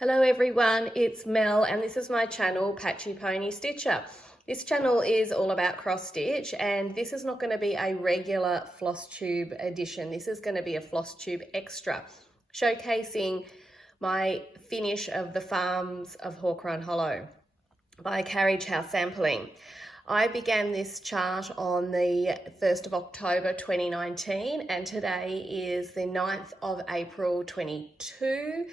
Hello everyone, it's Mel and this is my channel, Patchy Pony Stitcher. This channel is all about cross stitch and this is not going to be a regular Flosstube edition. This is going to be a Flosstube Extra, showcasing my finish of the Farms of Hawk Run Hollow by Carriage House Sampling. I began this chart on the 1st of October 2019 and today is the 9th of April 22.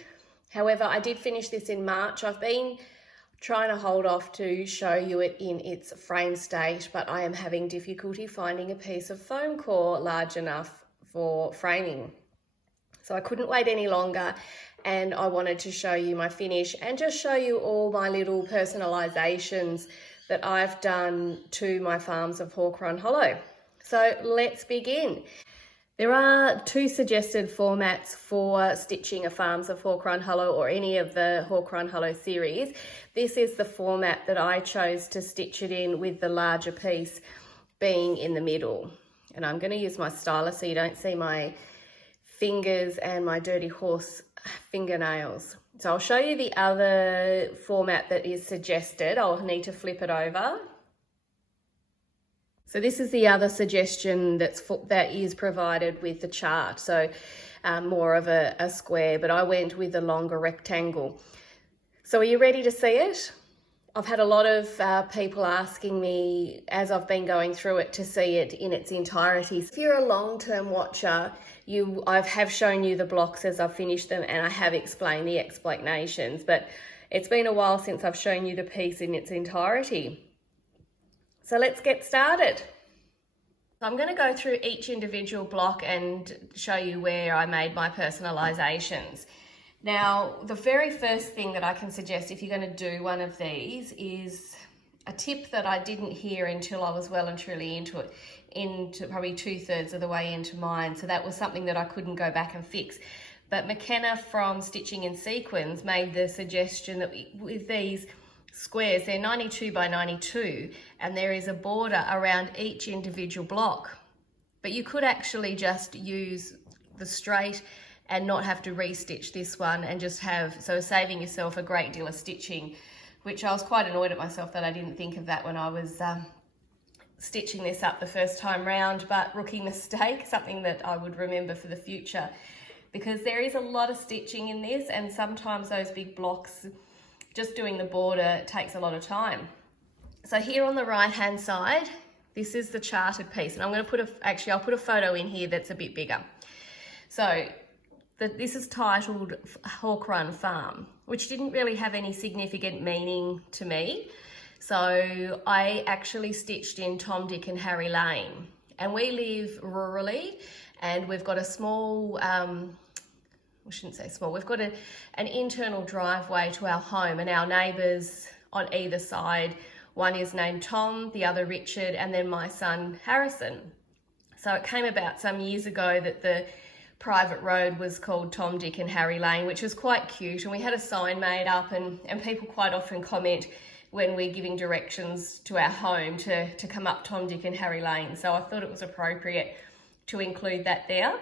However, I did finish this in March. I've been trying to hold off to show you it in its frame state, but I am having difficulty finding a piece of foam core large enough for framing. So I couldn't wait any longer and I wanted to show you my finish and just show you all my little personalizations that I've done to my Farms of Hawk Run Hollow. So let's begin. There are two suggested formats for stitching a Farms of Hawk Run Hollow or any of the Hawk Run Hollow series. This is the format that I chose to stitch it in, with the larger piece being in the middle. And I'm going to use my stylus so you don't see my fingers and my dirty horse fingernails. So I'll show you the other format that is suggested. I'll need to flip it over. So this is the other suggestion that is provided with the chart. So more of a square, but I went with a longer rectangle. So are you ready to see it? I've had a lot of people asking me as I've been going through it to see it in its entirety. If you're a long-term watcher, I have shown you the blocks as I've finished them and I have explained the explanations, but it's been a while since I've shown you the piece in its entirety. So let's get started. I'm going to go through each individual block and show you where I made my personalizations. Now, the very first thing that I can suggest if you're going to do one of these is a tip that I didn't hear until I was well and truly into it, into probably 2/3 of the way into mine. So that was something that I couldn't go back and fix. But McKenna from Stitching in Sequins made the suggestion that with these squares, they're 92 by 92 and there is a border around each individual block, but you could actually just use the straight and not have to restitch this one and just have, so saving yourself a great deal of stitching, which I was quite annoyed at myself that I didn't think of that when I was stitching this up the first time round, but rookie mistake, something that I would remember for the future, because there is a lot of stitching in this and sometimes those big blocks, just doing the border takes a lot of time. So here on the right hand side, this is the charted piece, and I'm going to put I'll put a photo in here that's a bit bigger. So this is titled Hawk Run Farm, which didn't really have any significant meaning to me. So I actually stitched in Tom, Dick and Harry Lane, and we live rurally and we've got a small, we shouldn't say small, we've got an internal driveway to our home and our neighbours on either side, one is named Tom, the other Richard, and then my son Harrison. So it came about some years ago that the private road was called Tom, Dick and Harry Lane, which was quite cute, and we had a sign made up and people quite often comment when we're giving directions to our home to come up Tom, Dick and Harry Lane. So I thought it was appropriate to include that there.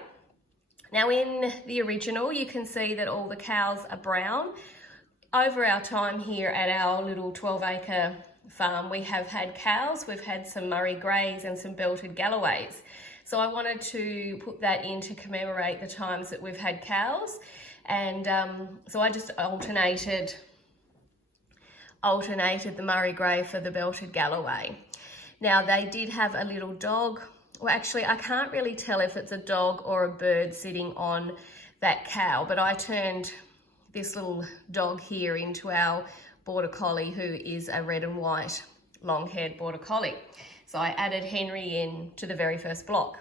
Now in the original, you can see that all the cows are brown. Over our time here at our little 12-acre farm, we have had cows, we've had some Murray Greys and some belted Galloways. So I wanted to put that in to commemorate the times that we've had cows. And so I just alternated the Murray Grey for the belted Galloway. Now they did have a little dog. Well, actually, I can't really tell if it's a dog or a bird sitting on that cow, but I turned this little dog here into our border collie, who is a red and white long-haired border collie. So I added Henry in to the very first block.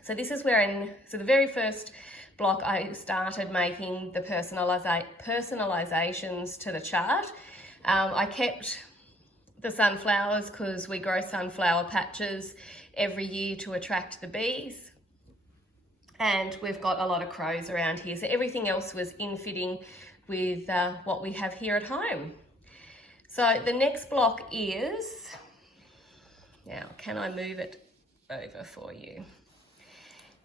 So this is where the very first block I started making the personalizations to the chart. I kept the sunflowers because we grow sunflower patches every year to attract the bees, and we've got a lot of crows around here, so everything else was in fitting with what we have here at home. So the next block is, now can I move it over for you,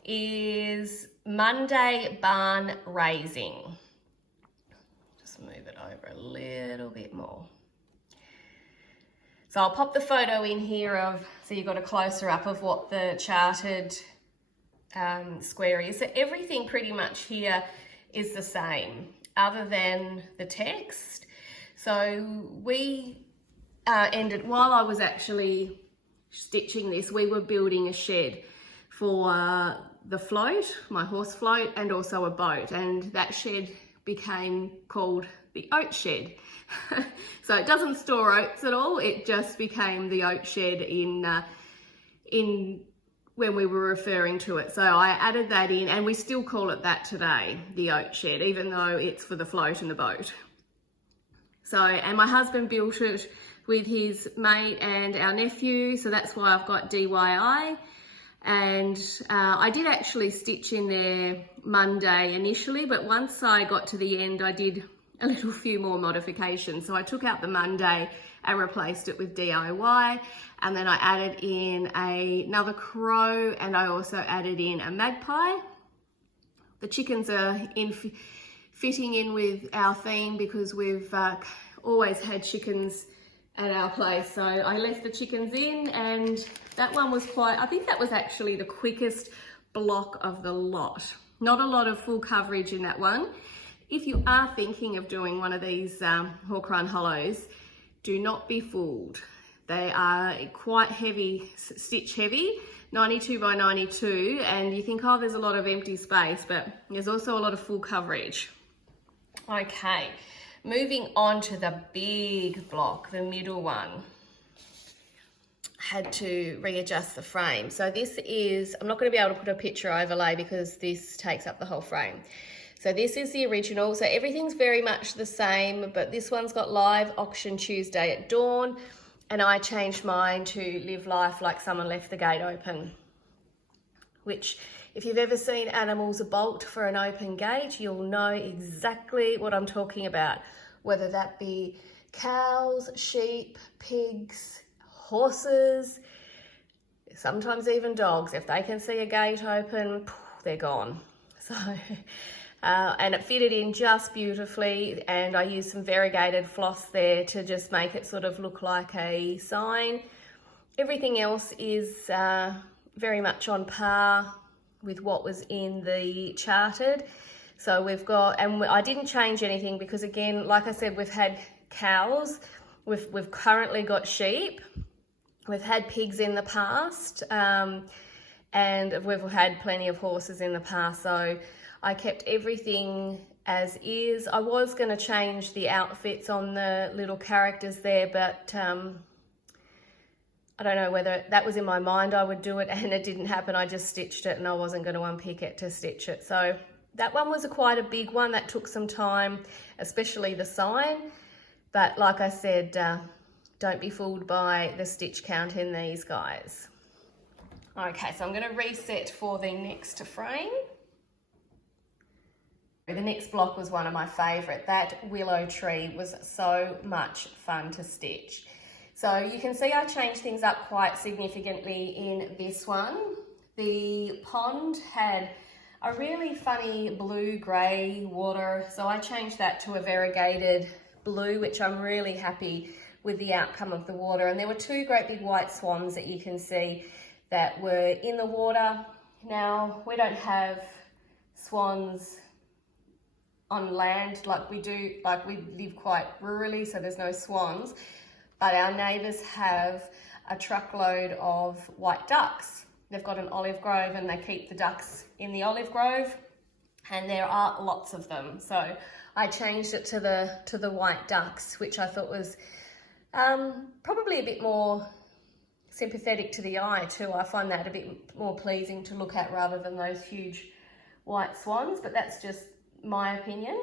is Monday barn raising. Just move a little bit more. So I'll pop the photo in here so you've got a closer up of what the charted square is. So everything pretty much here is the same other than the text. So we while I was actually stitching this, we were building a shed for the float, my horse float, and also a boat, and that shed became called the oat shed. So it doesn't store oats at all, it just became the oat shed in when we were referring to it. So I added that in, and we still call it that today, the oat shed, even though it's for the float and the boat. So, and my husband built it with his mate and our nephew, so that's why I've got DIY. And I did actually stitch in there Monday initially, but once I got to the end, I did a little few more modifications. So I took out the Monday and replaced it with DIY, and then I added in another crow, and I also added in a magpie. The chickens are fitting in with our theme because we've always had chickens at our place. So I left the chickens in, and that one was I think that was actually the quickest block of the lot. Not a lot of full coverage in that one. If you are thinking of doing one of these hawk run hollows, do not be fooled. They are quite heavy, stitch heavy, 92 by 92, and you think, oh, there's a lot of empty space, but there's also a lot of full coverage. Okay, moving on to the big block, the middle one. Had to readjust the frame. So this is, I'm not going to be able to put a picture overlay because this takes up the whole frame. So this is the original. So everything's very much the same, but this one's got live auction Tuesday at dawn, and I changed mine to live life like someone left the gate open, which if you've ever seen animals bolt for an open gate, you'll know exactly what I'm talking about, whether that be cows, sheep, pigs, horses, sometimes even dogs. If they can see a gate open, they're gone. So, and it fitted in just beautifully, and I used some variegated floss there to just make it sort of look like a sign. Everything else is very much on par with what was in the charted. So we've got, and I didn't change anything because again, like I said, we've had cows, we've currently got sheep, we've had pigs in the past, and we've had plenty of horses in the past. So I kept everything as is. I was going to change the outfits on the little characters there, but I don't know whether that was in my mind I would do it, and it didn't happen. I just stitched it, and I wasn't going to unpick it to stitch it. So that one was quite a big one. That took some time, especially the sign. But like I said, don't be fooled by the stitch count in these guys. Okay, so I'm going to reset for the next frame. The next block was one of my favourite. That willow tree was so much fun to stitch. So you can see I changed things up quite significantly in this one. The pond had a really funny blue-grey water, so I changed that to a variegated blue, which I'm really happy with the outcome of the water. And there were two great big white swans that you can see that were in the water. Now, we don't have swans on land like we do, like we live quite rurally, so there's no swans, but our neighbours have a truckload of white ducks. They've got an olive grove and they keep the ducks in the olive grove, and there are lots of them. So I changed it to the white ducks, which I thought was probably a bit more sympathetic to the eye too. I find that a bit more pleasing to look at rather than those huge white swans, but that's just my opinion.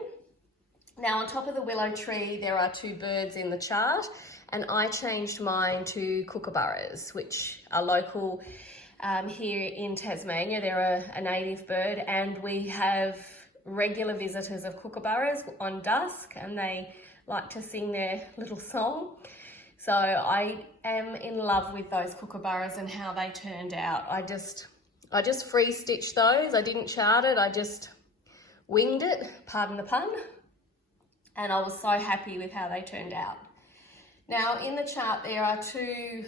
Now on top of the willow tree there are two birds in the chart, and I changed mine to kookaburras, which are local here in Tasmania. They're a native bird, and we have regular visitors of kookaburras on dusk, and they like to sing their little song. So I am in love with those kookaburras and how they turned out. I just free stitched those. I didn't chart it, I just winged it, pardon the pun. and I was so happy with how they turned out. Now in the chart there are 2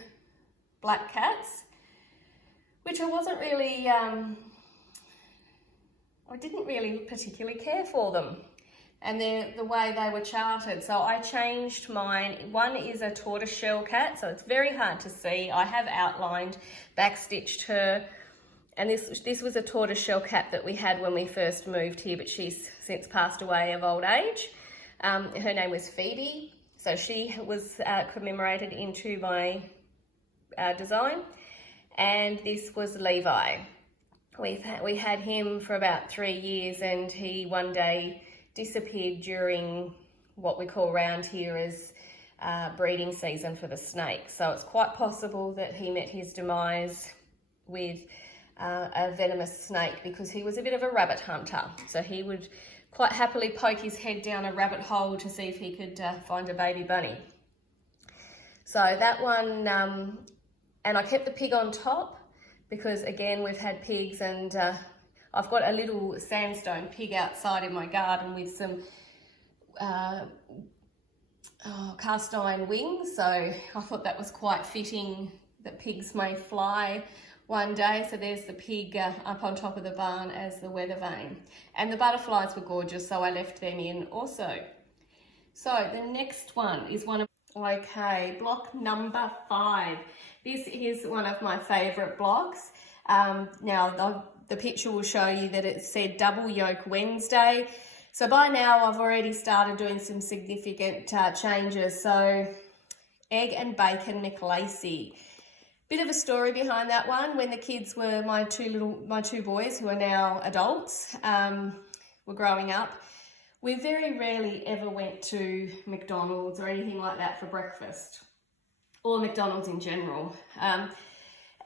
black cats, which I wasn't really, I didn't really particularly care for them and the way they were charted. So I changed mine. One is a tortoiseshell cat, so it's very hard to see. I have outlined, backstitched her, and this was a tortoiseshell cat that we had when we first moved here, but she's since passed away of old age. Her name was Phoebe, so she was commemorated into my design. And this was Levi. We had him for about 3 years, and he one day disappeared during what we call around here as breeding season for the snake. So it's quite possible that he met his demise with a venomous snake, because he was a bit of a rabbit hunter. So he would quite happily poke his head down a rabbit hole to see if he could find a baby bunny. So that one, and I kept the pig on top because, again, we've had pigs, and I've got a little sandstone pig outside in my garden with some cast iron wings. So I thought that was quite fitting, that pigs may fly one day. So there's the pig up on top of the barn as the weather vane. And the butterflies were gorgeous, so I left them in also. So the next one is one of, okay, block number 5. This is one of my favourite blocks. Now the picture will show you that it said double yoke Wednesday. So by now I've already started doing some significant changes. So egg and bacon McLacey. Bit of a story behind that one. When the kids were my two boys, who are now adults, were growing up, we very rarely ever went to McDonald's or anything like that for breakfast, or McDonald's in general.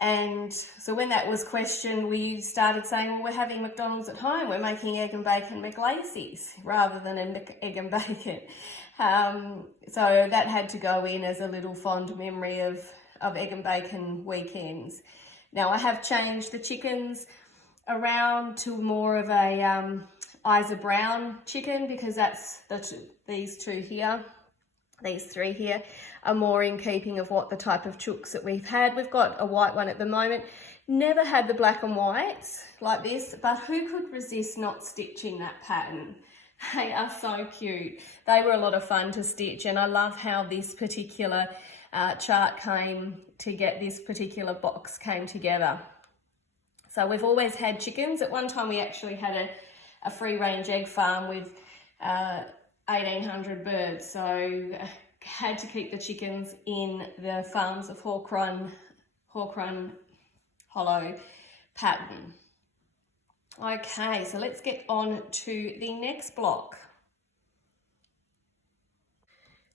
And so when that was questioned, we started saying, well, we're having McDonald's at home. We're making egg and bacon McLacey's rather than an egg and bacon. So that had to go in as a little fond memory of egg and bacon weekends. Now I have changed the chickens around to more of a Isa brown chicken, because that's these 2 here. These 3 here are more in keeping of what the type of chooks that we've had. We've got a white one at the moment. Never had the black and whites like this, but who could resist not stitching that pattern? They are so cute. They were a lot of fun to stitch, and I love how this particular chart came to get, this particular box came together. So we've always had chickens. At one time we actually had a free range egg farm with 1,800 birds, so had to keep the chickens in the farms of Hawk Run Hollow pattern. Okay, so let's get on to the next block.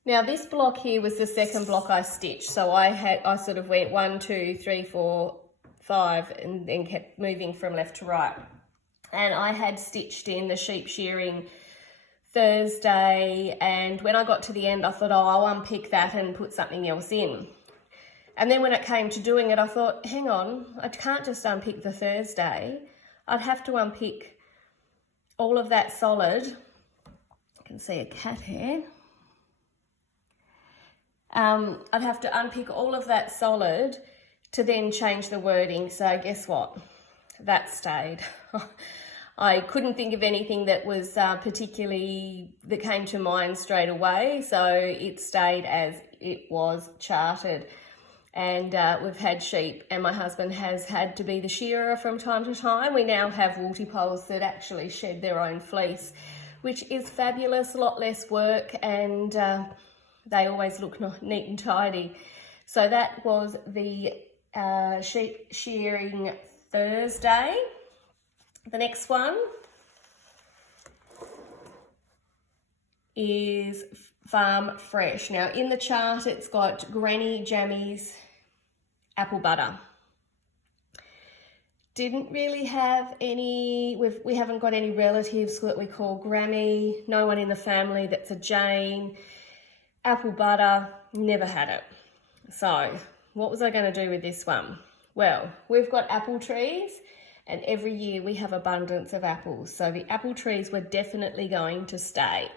Now this block here was the second block I stitched, so I sort of went 1, 2, 3, 4, 5 and then kept moving from left to right. And I had stitched in the sheep shearing Thursday, and when I got to the end I thought, oh, I'll unpick that and put something else in. And then when it came to doing it, I thought, hang on, I can't just unpick the Thursday. I'd have to unpick all of that solid. You can see a cat here. I'd have to unpick all of that solid to then change the wording. So guess what? That stayed. I couldn't think of anything that was particularly, that came to mind straight away. So it stayed as it was charted. And we've had sheep, and my husband has had to be the shearer from time to time. We now have Wooltipoles that actually shed their own fleece, which is fabulous, a lot less work, and they always look neat and tidy. So that was the sheep shearing Thursday. The next one is Farm Fresh. Now in the chart it's got Granny Jammies apple butter. Didn't really have any, we haven't got any relatives that we call Grammy, no one in the family that's a Jane. Apple butter, never had it. So what was I going to do with this one? Well, we've got apple trees, and every year we have abundance of apples. So the apple trees were definitely going to stay.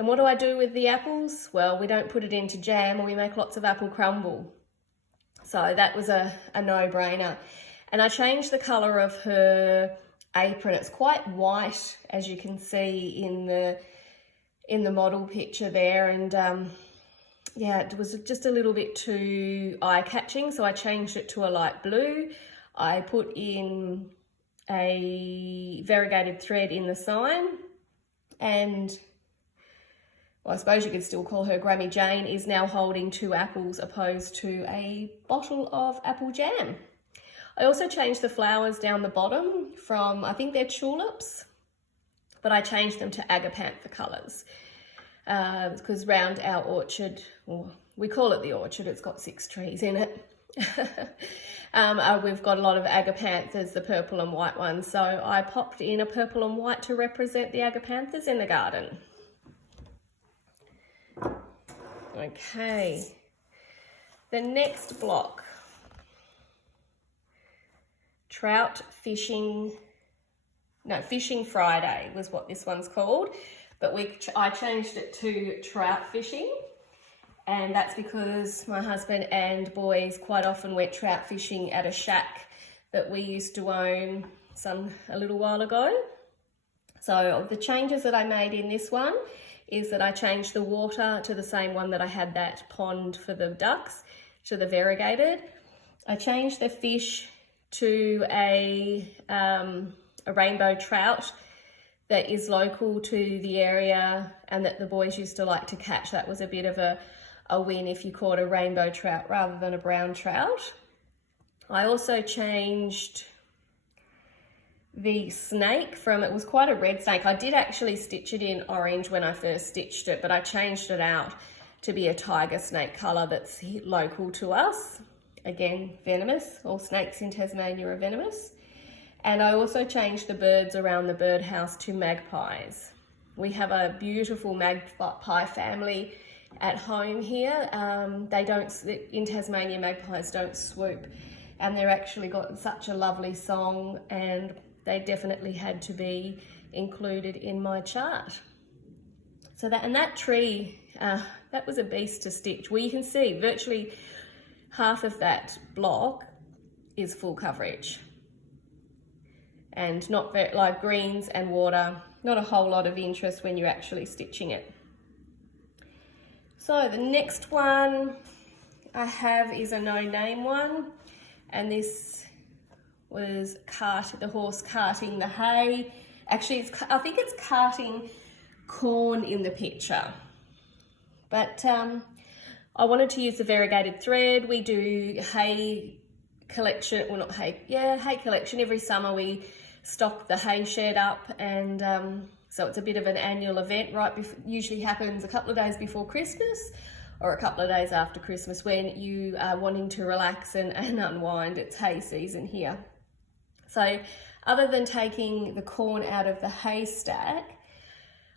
And what do I do with the apples? Well, we don't put it into jam, we make lots of apple crumble. So that was a no-brainer. And I changed the colour of her apron. It's quite white, as you can see in the model picture there. And yeah, it was just a little bit too eye-catching, so I changed it to a light blue. I put in a variegated thread in the sign, and well, I suppose you could still call her Grammy Jane, is now holding 2 apples opposed to a bottle of apple jam. I also changed the flowers down the bottom from, I think they're tulips, but I changed them to agapanthus colours because round our orchard, or we call it the orchard, it's got 6 trees in it. We've got a lot of agapanthus, the purple and white ones, so I popped in a purple and white to represent the agapanthus in the garden. Okay, the next block, Fishing Friday was what this one's called, but I changed it to trout fishing, and that's because my husband and boys quite often went trout fishing at a shack that we used to own a little while ago. So the changes that I made in this one is that I changed the water to the same one that I had that pond for the ducks, to the variegated. I changed the fish to a rainbow trout that is local to the area and that the boys used to like to catch. That was a bit of a win if you caught a rainbow trout rather than a brown trout. I also changed the snake from, it was quite a red snake. I did actually stitch it in orange when I first stitched it, but I changed it out to be a tiger snake colour that's local to us. Again, venomous. All snakes in Tasmania are venomous. And I also changed the birds around the birdhouse to magpies. We have a beautiful magpie family at home here. In Tasmania, magpies don't swoop, and they're actually got such a lovely song, and they definitely had to be included in my chart. So that tree, that was a beast to stitch. Well, you can see virtually half of that block is full coverage, and not very, like greens and water, not a whole lot of interest when you're actually stitching it. So the next one I have is a no-name one, and this was the horse carting the hay. Actually, I think it's carting corn in the picture, but I wanted to use the variegated thread. We do hay collection, well not hay, yeah, hay collection. Every summer we stock the hay shed up, and so it's a bit of an annual event, right? Usually happens a couple of days before Christmas or a couple of days after Christmas when you are wanting to relax and unwind. It's hay season here. So other than taking the corn out of the haystack,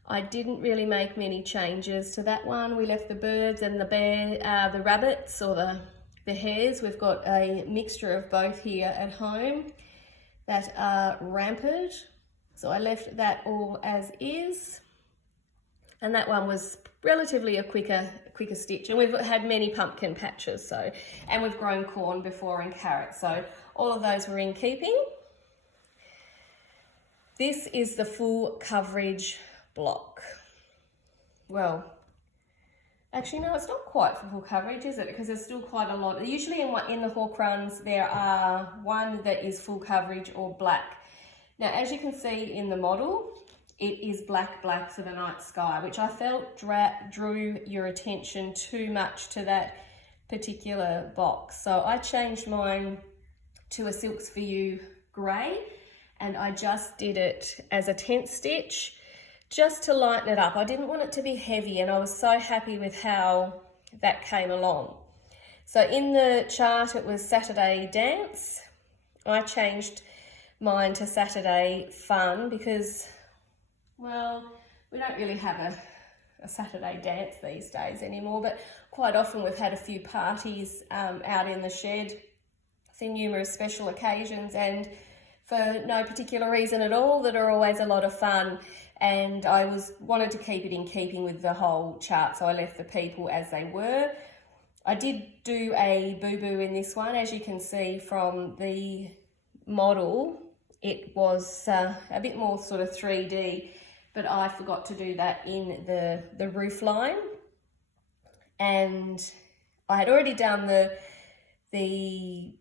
I didn't really make many changes to that one. We left the birds and the rabbits or the hares. We've got a mixture of both here at home that are rampant. So I left that all as is. And that one was relatively a quicker stitch. And we've had many pumpkin patches, and we've grown corn before and carrots. So all of those were in keeping. This is the full coverage block. Well, actually no, it's not quite for full coverage, is it? Because there's still quite a lot. Usually in the hawk runs there are one that is full coverage or black. Now as you can see in the model, it is black for the night sky, which I felt drew your attention too much to that particular box. So I changed mine to a Silks For You grey, and I just did it as a tent stitch just to lighten it up. I didn't want it to be heavy, and I was so happy with how that came along. So in the chart it was Saturday Dance. I changed mine to Saturday Fun because, well, we don't really have a Saturday dance these days anymore, but quite often we've had a few parties out in the shed for numerous special occasions, and for no particular reason at all that are always a lot of fun. And I wanted to keep it in keeping with the whole chart, so I left the people as they were. I did do a boo-boo in this one. As you can see from the model, it was a bit more sort of 3D, but I forgot to do that in the roof line. And I had already done the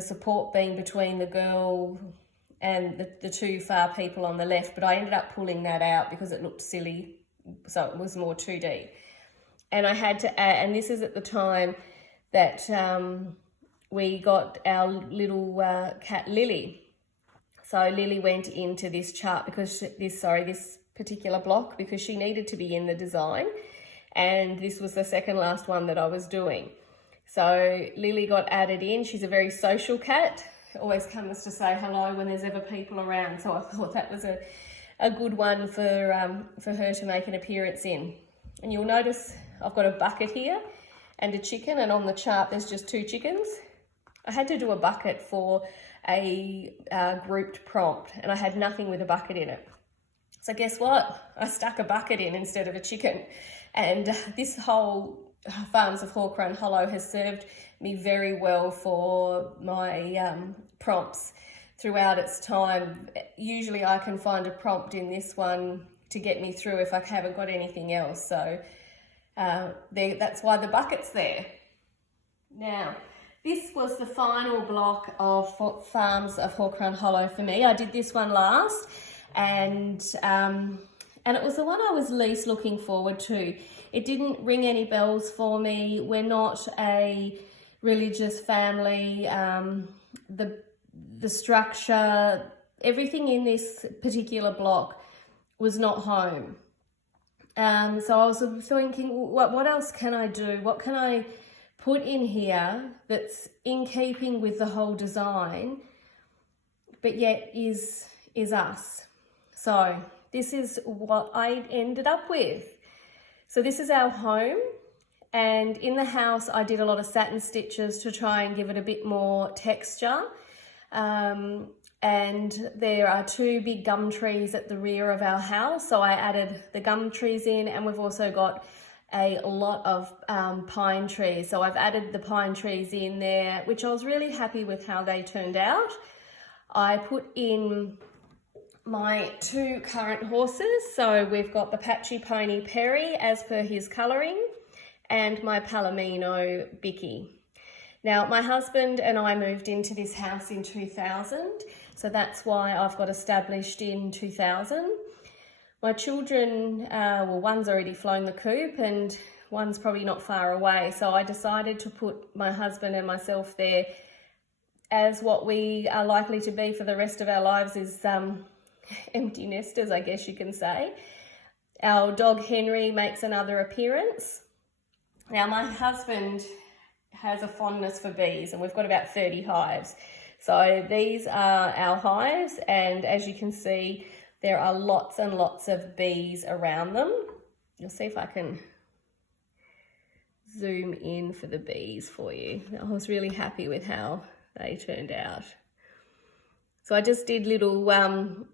support beam between the girl and the two far people on the left, but I ended up pulling that out because it looked silly, so it was more 2D. And I had to add, and this is at the time that we got our little cat Lily. So Lily went into this chart because this particular block, because she needed to be in the design, and this was the second last one that I was doing. So Lily got added in. She's a very social cat, always comes to say hello when there's ever people around. So I thought that was a good one for her to make an appearance in. And you'll notice I've got a bucket here and a chicken, and on the chart there's just 2 chickens. I had to do a bucket for a grouped prompt, and I had nothing with a bucket in it. So guess what? I stuck a bucket in instead of a chicken. And this whole Farms of Hawk Run Hollow has served me very well for my prompts throughout its time. Usually I can find a prompt in this one to get me through if I haven't got anything else. So that's why the bucket's there. Now, this was the final block of Farms of Hawk Run Hollow for me. I did this one last, and it was the one I was least looking forward to. It didn't ring any bells for me. We're not a religious family. The structure, everything in this particular block was not home. So I was thinking, what else can I do? What can I put in here that's in keeping with the whole design, but yet is us? So this is what I ended up with. So this is our home, and in the house I did a lot of satin stitches to try and give it a bit more texture. And there are 2 big gum trees at the rear of our house, so I added the gum trees in, and we've also got a lot of pine trees. So I've added the pine trees in there, which I was really happy with how they turned out. I put in my 2 current horses. So we've got the Patchy Pony Perry as per his colouring, and my Palomino Bicky. Now, my husband and I moved into this house in 2000, so that's why I've got established in 2000. My children, one's already flown the coop and one's probably not far away, so I decided to put my husband and myself there, as what we are likely to be for the rest of our lives is empty nesters, I guess you can say. Our dog Henry makes another appearance. Now, my husband has a fondness for bees, and we've got about 30 hives. So these are our hives, and as you can see, there are lots and lots of bees around them. You'll see if I can zoom in for the bees for you. I was really happy with how they turned out. So I just did little,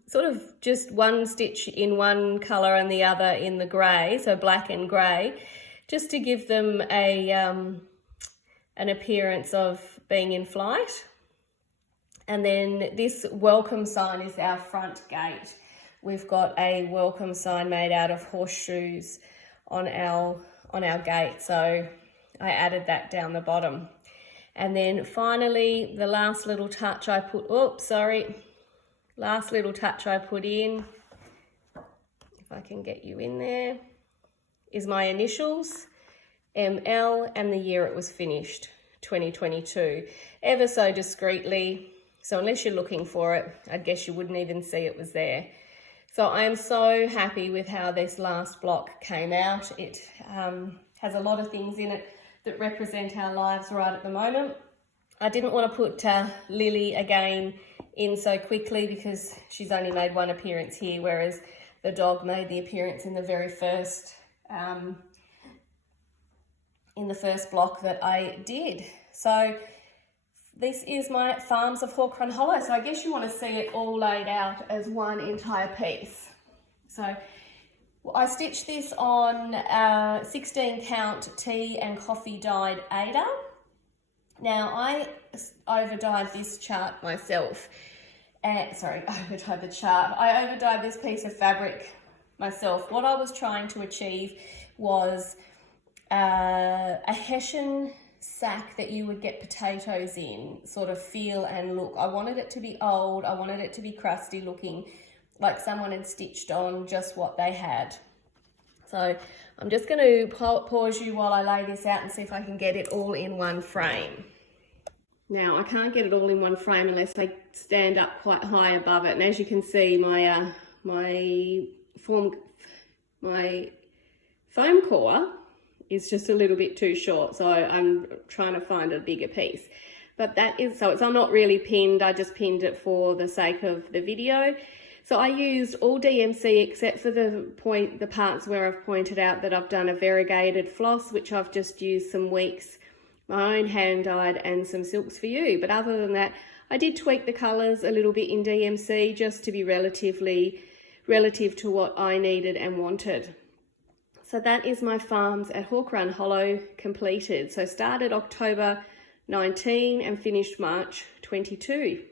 sort of just one stitch in one colour and the other in the grey, so black and grey, just to give them an appearance of being in flight. And then this welcome sign is our front gate. We've got a welcome sign made out of horseshoes on our gate, so I added that down the bottom. And then finally, the last little touch I put, last little touch I put in, if I can get you in there, is my initials, ML, and the year it was finished, 2022, ever so discreetly. So unless you're looking for it, I guess you wouldn't even see it was there. So I am so happy with how this last block came out. It has a lot of things in it that represent our lives right at the moment. I didn't want to put Lily again in so quickly because she's only made 1 appearance here, whereas the dog made the appearance in the very first block that I did. So this is my Farms of Hawk Run Hollow. So I guess you want to see it all laid out as one entire piece. So I stitched this on 16 count tea and coffee dyed Ada. Now I overdyed this chart myself. Overdyed the chart. I overdyed this piece of fabric myself. What I was trying to achieve was a Hessian sack that you would get potatoes in, sort of feel and look. I wanted it to be old, I wanted it to be crusty looking, like someone had stitched on just what they had. So I'm just going to pause you while I lay this out and see if I can get it all in one frame. Now I can't get it all in one frame unless I stand up quite high above it, and as you can see my foam core is just a little bit too short, so I'm trying to find a bigger piece. But that is, so I'm not really pinned, I just pinned it for the sake of the video. So I used all DMC except for the parts where I've pointed out that I've done a variegated floss, which I've just used some weeks, my own hand dyed, and some Silks for You. But other than that, I did tweak the colours a little bit in DMC just to be relative to what I needed and wanted. So that is my Farms at Hawk Run Hollow completed. So started October 19 and finished March 22.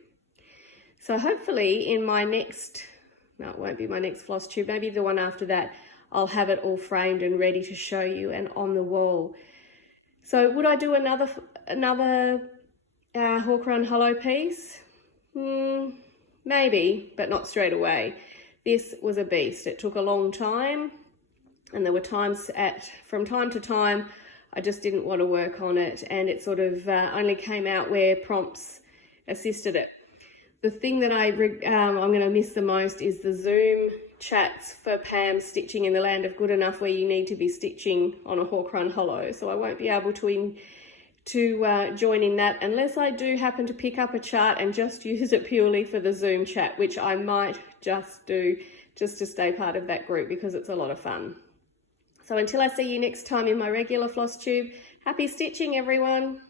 So hopefully in my next, no, it won't be my next floss tube, maybe the one after that, I'll have it all framed and ready to show you and on the wall. So would I do another Hawk Run Hollow piece? Maybe, but not straight away. This was a beast. It took a long time. And there were times from time to time, I just didn't want to work on it, and it sort of only came out where prompts assisted it. The thing that I'm going to miss the most is the Zoom chats for Pam stitching in the land of good enough, where you need to be stitching on a Hawk Run Hollow. So I won't be able to join in that unless I do happen to pick up a chart and just use it purely for the Zoom chat, which I might just do just to stay part of that group because it's a lot of fun. So until I see you next time in my regular floss tube, happy stitching everyone.